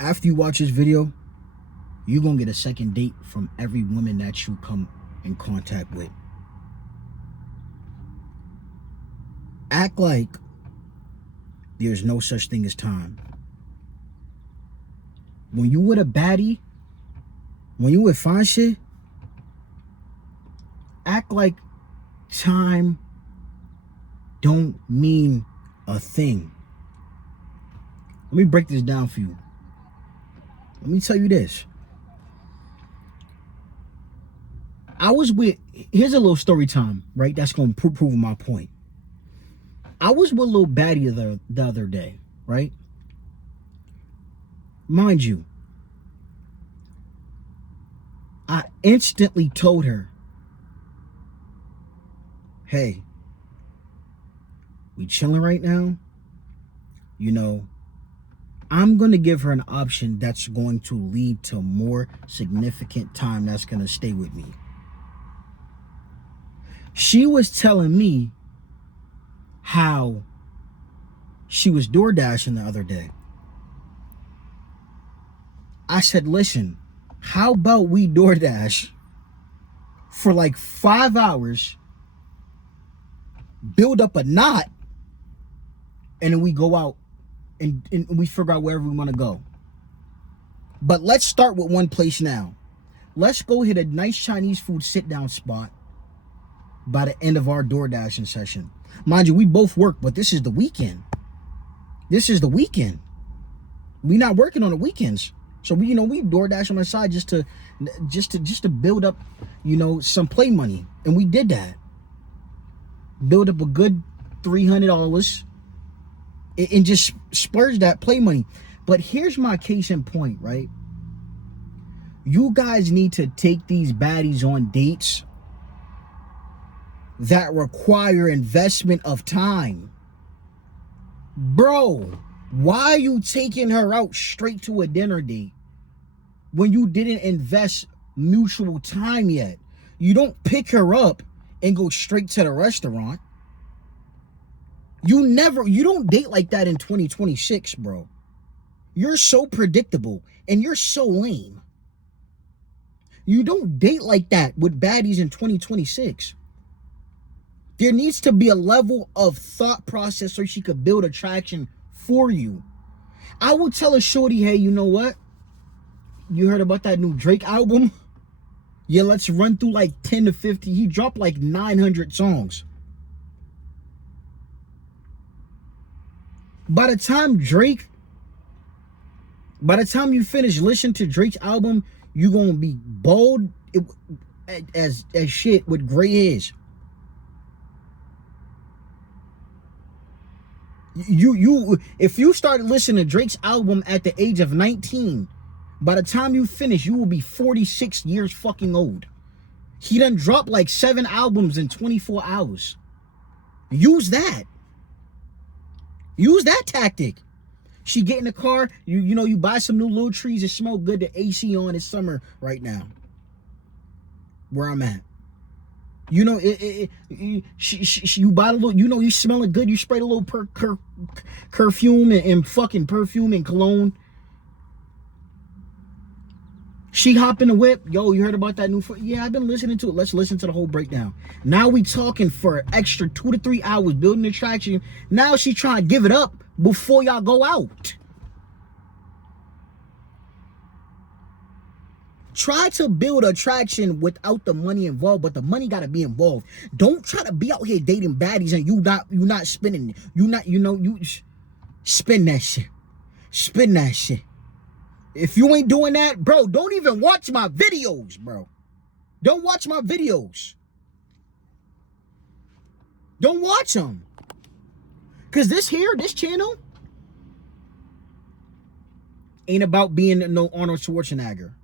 After you watch this video, you're gonna get a second date from every woman that you come in contact with. Act like there's no such thing as time. When you with a baddie, when you with fine shit, act like time don't mean a thing. Let me break this down for you. Let me tell you this. Here's a little story time, right? That's going to prove my point. I was with a little baddie the other day, right? Mind you, I instantly told her, hey, we chilling right now. You know, I'm going to give her an option that's going to lead to more significant time that's going to stay with me. She was telling me how she was door dashing the other day. I said, listen, how about we DoorDash for like 5 hours, build up a knot, and then we go out and we figure out wherever we want to go. But let's start with one place now. Let's go hit a nice Chinese food sit-down spot by the end of our DoorDashing session. Mind you, we both work, but this is the weekend. This is the weekend. We're not working on the weekends. So we DoorDash on the side just to build up, some play money. And we did that. Build up a good $300 and just splurge that play money. But here's my case in point, right? You guys need to take these baddies on dates that require investment of time. Bro, why are you taking her out straight to a dinner date when you didn't invest mutual time yet? You don't pick her up and go straight to the restaurant. You don't date like that in 2026, bro. You're so predictable and you're so lame. You don't date like that with baddies in 2026. There needs to be a level of thought process so she could build attraction for you. I would tell a shorty, hey, you know what? You heard about that new Drake album? Yeah, let's run through like 10 to 50. He dropped like 900 songs. By the time you finish listening to Drake's album, you're going to be bald as shit with gray hairs. If you started listening to Drake's album at the age of 19, by the time you finish, you will be 46 years fucking old. He done dropped like 7 albums in 24 hours. Use that. Use that tactic. She get in the car, you buy some new little trees that smell good, the AC on, it's summer right now. Where I'm at. You buy a little, you smell it good, you spray a little perfume and fucking perfume and cologne. She hop in the whip. Yo, you heard about that new foot? Yeah, I've been listening to it. Let's listen to the whole breakdown. Now we talking for an extra 2 to 3 hours building attraction. Now she trying to give it up before y'all go out. Try to build attraction without the money involved, but the money gotta be involved. Don't try to be out here dating baddies and you not spending. You spend that shit. Spend that shit. If you ain't doing that, bro, don't even watch my videos, bro. Don't watch my videos. Don't watch them. Because this channel ain't about being no Arnold Schwarzenegger.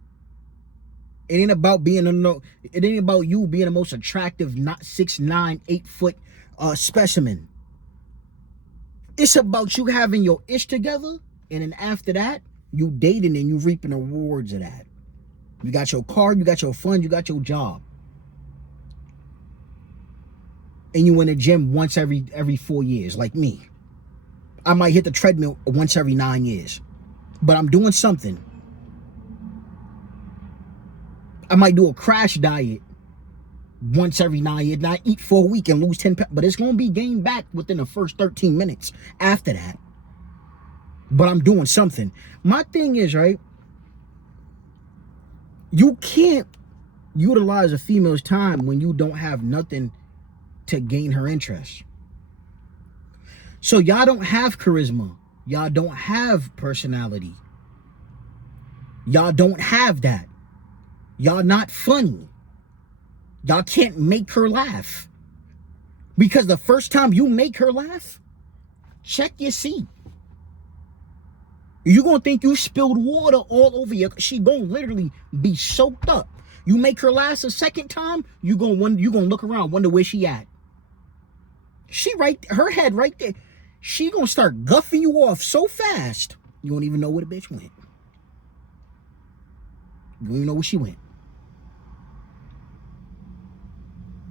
It ain't about you being the most attractive, not 6'9", 8 foot specimen. It's about you having your ish together, and then after that, you dating and you reaping the rewards of that. You got your car, you got your fun, you got your job. And you in the gym once every 4 years, like me. I might hit the treadmill once every 9 years. but I'm doing something. I might do a crash diet once every 9 years, not eat for a week and lose 10 pounds, but it's going to be gained back within the first 13 minutes after that. But I'm doing something. My thing is, right, you can't utilize a female's time when you don't have nothing to gain her interest. So y'all don't have charisma. Y'all don't have personality. Y'all don't have that. Y'all not funny. Y'all can't make her laugh. Because the first time you make her laugh, check your seat. You're going to think you spilled water all over you. She going to literally be soaked up. You make her laugh a second time, you're going to look around, wonder where she at. She right, her head right there. She going to start guffing you off so fast, you don't even know where the bitch went. You don't even know where she went.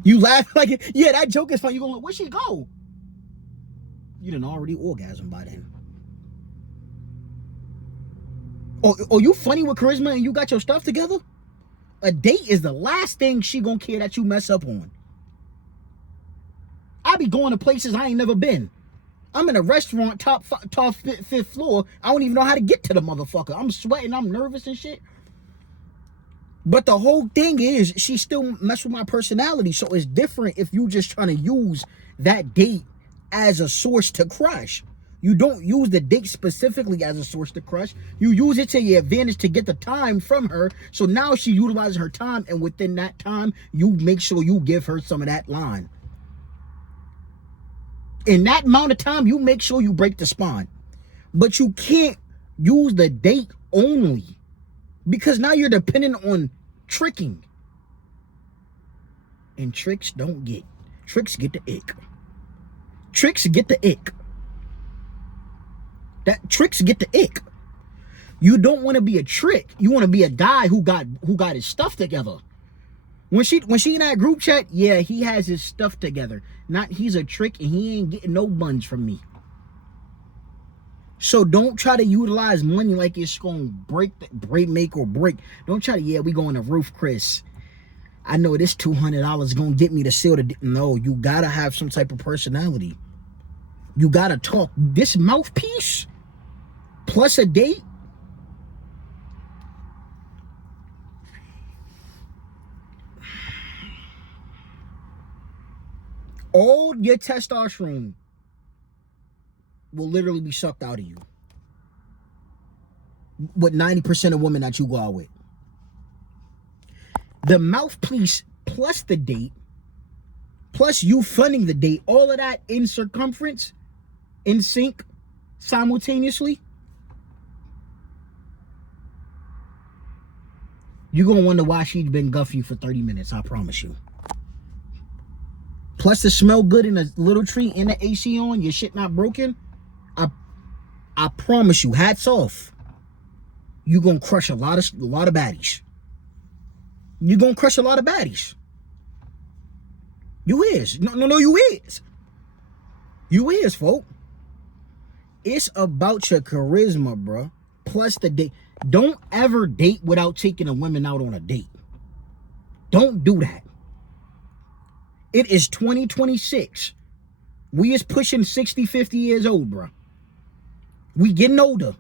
You laugh like, yeah, that joke is funny. You going, where'd she go? You done already orgasmed by then. Or you funny with charisma and you got your stuff together? A date is the last thing she gonna care that you mess up on. I be going to places I ain't never been. I'm in a restaurant, top fifth floor. I don't even know how to get to the motherfucker. I'm sweating, I'm nervous and shit. But the whole thing is, she still mess with my personality. So it's different if you just trying to use that date as a source to crush. You don't use the date specifically as a source to crush. You use it to your advantage to get the time from her. So now she utilizes her time, and within that time, you make sure you give her some of that line. In that amount of time, you make sure you break the spine. But you can't use the date only, because now you're dependent on tricking. And tricks get the ick. Tricks get the ick. That tricks get the ick. You don't want to be a trick. You want to be a guy who got his stuff together. When she in that group chat, yeah, he has his stuff together. Not he's a trick and he ain't getting no buns from me. So don't try to utilize money like it's gonna make or break. Don't try to, yeah, we going to roof, Chris. I know this $200 gonna get me to seal the. No, you gotta have some type of personality. You gotta talk. This mouthpiece plus a date. All your testosterone will literally be sucked out of you with 90% of women that you go out with. The mouthpiece plus the date, plus you funding the date, all of that in circumference, in sync, simultaneously, you're going to wonder why she's been guffy for 30 minutes, I promise you. Plus the smell good in a little tree and the AC on, your shit not broken, I promise you, hats off. You're going to crush a lot of baddies. You're going to crush a lot of baddies. You is. No, you is. You is, folk. It's about your charisma, bro. Plus the date. Don't ever date without taking a woman out on a date. Don't do that. It is 2026. We is pushing 60, 50 years old, bro. We getting older.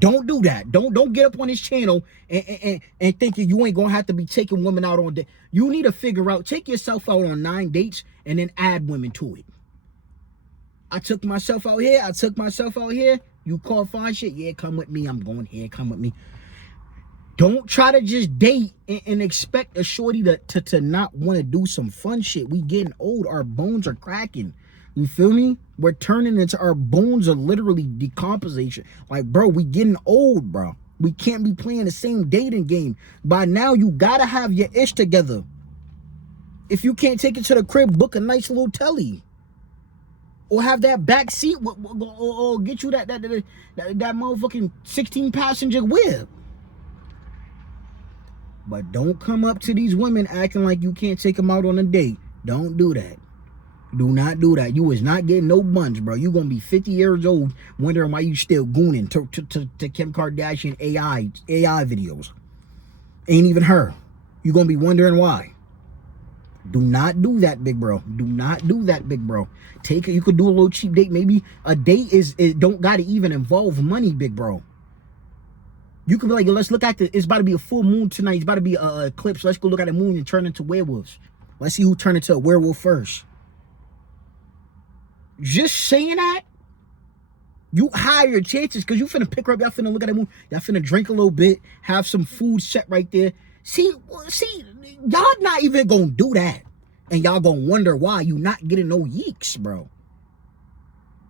Don't do that. Don't get up on this channel and thinking you ain't gonna have to be taking women out on date. You need to figure out, take yourself out on 9 dates and then add women to it. I took myself out here. I took myself out here. You call fine shit. Yeah, come with me. I'm going here. Come with me. Don't try to just date and expect a shorty to not want to do some fun shit. We getting old. Our bones are cracking. You feel me? We're turning into, our bones are literally decomposition. Like, bro, we getting old, bro. We can't be playing the same dating game. By now, you gotta have your ish together. If you can't take it to the crib, book a nice little telly. Or have that back seat, or get you that motherfucking 16-passenger whip. But don't come up to these women acting like you can't take them out on a date. Don't do that. Do not do that. You is not getting no buns, bro. You gonna be 50 years old wondering why you still gooning to Kim Kardashian AI videos. Ain't even her. You gonna be wondering why. Do not do that, big bro. Do not do that, big bro. Take it. You could do a little cheap date. Maybe a date don't gotta even involve money, big bro. You could be like, let's look at it's about to be a full moon tonight. It's about to be a eclipse. Let's go look at the moon and turn into werewolves. Let's see who turned into a werewolf first. Just saying that, you higher your chances because you finna pick her up. Y'all finna look at the moon. Y'all finna drink a little bit, have some food set right there. See, y'all not even gonna do that. And y'all gonna wonder why you not getting no yeeks, bro.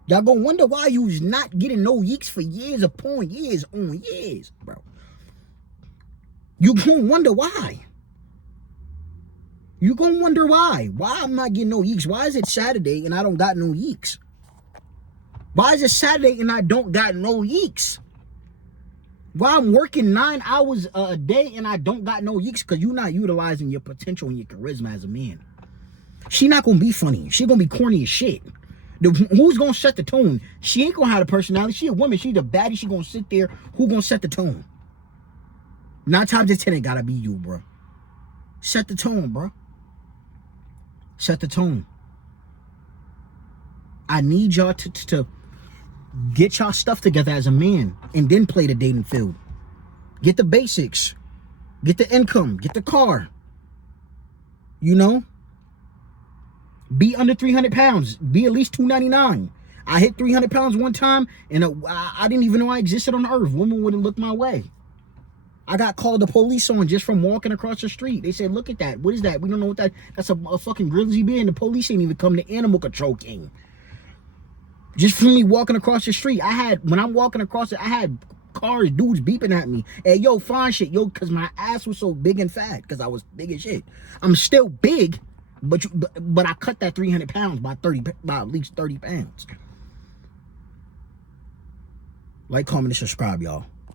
Y'all gonna wonder why you's not getting no yeeks for years upon years on years, bro. You gonna wonder why. You gonna wonder why. Why I'm not getting no yeeks. Why is it Saturday and I don't got no yeeks? Why is it Saturday and I don't got no yeeks? Why I'm working 9 hours a day and I don't got no yeeks? Because you're not utilizing your potential and your charisma as a man. She not gonna be funny. She gonna be corny as shit. Who's gonna set the tone? She ain't gonna have a personality. She a woman. She the baddie. She gonna sit there. Who gonna set the tone? 9 times out of 10, it gotta be you, bro. Set the tone, bro. Set the tone. I need y'all to get y'all stuff together as a man and then play the dating field. Get the basics. Get the income. Get the car. You know? Be under 300 pounds. Be at least 299. I hit 300 pounds one time and I didn't even know I existed on the earth. Women wouldn't look my way. I got called the police on just from walking across the street. They said, look at that. What is that? We don't know what that... That's a fucking grizzly bear. And the police ain't even come. The animal control came. Just from me walking across the street. When I'm walking across it, I had cars, dudes beeping at me. Hey, yo, fine shit. Yo, because my ass was so big and fat. Because I was big as shit. I'm still big, but I cut that 300 pounds by at least 30 pounds. Like, comment, and subscribe, y'all.